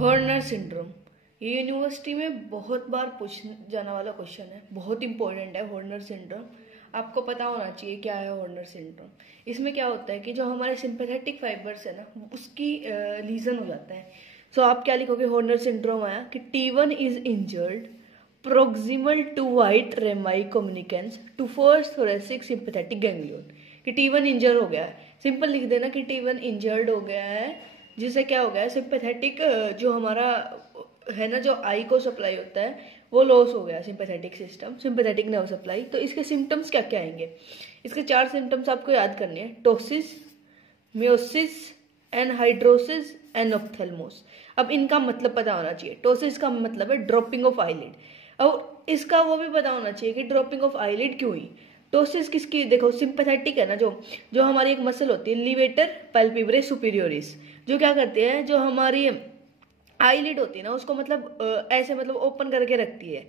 Horner syndrome ये university में बहुत बार पूछ जाने वाला क्वेश्चन है, बहुत इंपॉर्टेंट है। हॉर्नर सिंड्रोम आपको पता होना चाहिए क्या है हॉर्नर सिंड्रोम। इसमें क्या होता है कि जो हमारे सिंपैथेटिक फाइबर्स है ना, उसकी लीजन हो जाता है। सो आप क्या लिखोगे, हॉर्नर सिंड्रोम आया कि T1 is injured proximal to white rami communicans to first thoracic sympathetic ganglion. कि T1 इंजर हो गया है, सिंपल लिख देना कि T1 इंजर्ड हो गया है, जिससे क्या हो गया है, सिंपैथेटिक जो हमारा है ना, जो आई को सप्लाई होता है वो लॉस हो गया, sympathetic system, sympathetic nerve supply. तो इसके सिम्टम्स क्या क्या आएंगे, इसके 4 सिम्टम्स आपको याद करने हैं: टोसिस, मियोसिस, एनहाइड्रोसिस, एनोप्थेल्मोस। अब इनका मतलब पता होना चाहिए। टोसिस का मतलब है ड्रॉपिंग ऑफ आईलिड, और इसका वो भी पता होना चाहिए कि ड्रॉपिंग ऑफ आईलिड क्यों हुई। टोसिस किसकी, देखो सिंपैथेटिक है ना, जो हमारी एक मसल होती है लीवेटर पैल्पेब्रे सुपीरियोरिस, जो क्या करते हैं, जो हमारी आईलिड होती है ना, उसको मतलब ऐसे मतलब ओपन करके रखती है।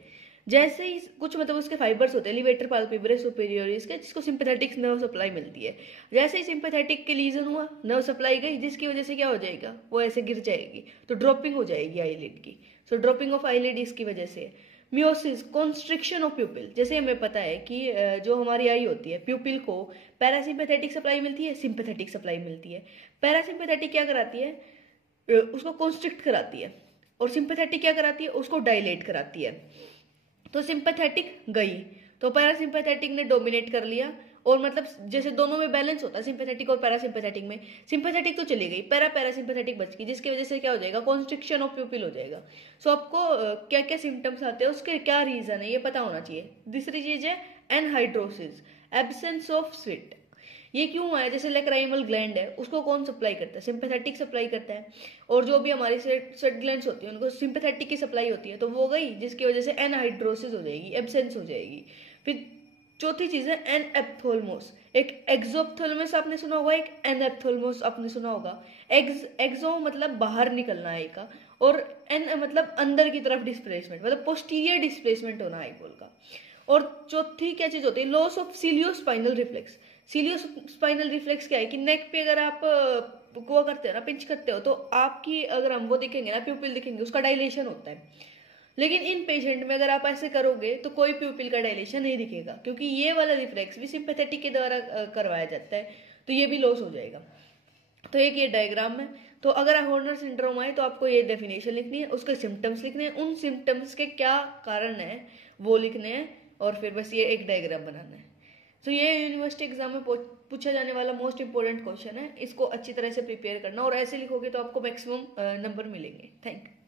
जैसे ही कुछ मतलब उसके फाइबर्स होते हैं लीवेटर पैल्पेब्रे सुपीरियोरिस के, जिसको सिंपैथेटिक नर्व सप्लाई मिलती है। जैसे ही सिंपैथेटिक के लीजन हुआ, नर्व सप्लाई गई, जिसकी वजह से क्या हो जाएगा, वो ऐसे गिर जाएगी, तो ड्रॉपिंग हो जाएगी आईलिड की। सो ड्रॉपिंग ऑफ आईलिड इसकी वजह से। Meiosis, constriction of प्यूपिल। जैसे हमें पता है कि जो हमारी आई होती है, प्यूपिल को पैरासिम्पैथेटिक सप्लाई मिलती है, सिंपैथेटिक सप्लाई मिलती है। पैरासिम्पैथेटिक क्या कराती है, उसको कॉन्स्ट्रिक्ट कराती है, और सिंपैथेटिक क्या कराती है, उसको डायलेट कराती है। तो सिंपैथेटिक गई तो पैरासिम्पैथेटिक ने डोमिनेट कर लिया, और मतलब जैसे दोनों में बैलेंस होता है सिंपैथेटिक और पैरासिम्पैथेटिक में, सिंपैथेटिक तो चली गई, पैरासिम्पैथेटिक बच गई, जिसकी वजह से क्या हो जाएगा, कॉन्स्ट्रिक्शन ऑफ प्यूपिल हो जाएगा। सो आपको क्या क्या सिम्टम्स आते हैं, उसके क्या रीजन है, ये पता होना चाहिए। दूसरी चीज है एनहाइड्रोसिस, एब्सेंस ऑफ स्वेट। ये क्यों हुआ है, जैसे लैक्राइमल ग्लैंड है, उसको कौन सप्लाई करता है, सिंपैथेटिक सप्लाई करता है, और जो भी हमारी स्वेट ग्लैंड्स होती है उनको सिंपैथेटिक की सप्लाई होती है, तो वो गई, जिसकी वजह से एनहाइड्रोसिस हो जाएगी, एब्सेंस हो जाएगी। फिर चौथी चीज है एनएप्थोल्मोस। एक एक्सोप्थोल्मस आपने सुना होगा, एक एनएप्थोल्मोस आपने सुना होगा। एक्सो मतलब बाहर निकलना आई का, और एन मतलब अंदर की तरफ डिस्प्लेसमेंट, मतलब पोस्टीरियर डिस्प्लेसमेंट होना आई बोल का। और चौथी क्या चीज होती है, लॉस ऑफ सीलियोस्पाइनल रिफ्लेक्स। सीलियोस्पाइनल रिफ्लेक्स क्या है कि नेक पे अगर आप वो करते हो ना, पिंच करते हो, तो आपकी अगर हम वो दिखेंगे ना, प्यूपिल दिखेंगे, उसका डायलेशन होता है। लेकिन इन पेशेंट में अगर आप ऐसे करोगे तो कोई प्यूपिल का डायलेशन नहीं दिखेगा, क्योंकि ये वाला रिफ्लेक्स भी सिंपैथेटिक के द्वारा करवाया जाता है, तो ये भी लॉस हो जाएगा। तो एक ये डायग्राम है। तो अगर हॉर्नर सिंड्रोम आए तो आपको ये डेफिनेशन लिखनी है, उसके सिम्टम्स लिखने हैं, उन सिम्टम्स के क्या कारण है वो लिखने हैं, और फिर बस ये एक डायग्राम बनाना है। तो ये यूनिवर्सिटी एग्जाम में पूछा जाने वाला मोस्ट इंपोर्टेंट क्वेश्चन है। इसको अच्छी तरह से प्रिपेयर करना, और ऐसे लिखोगे तो आपको मैक्सिमम नंबर मिलेंगे। Thank you.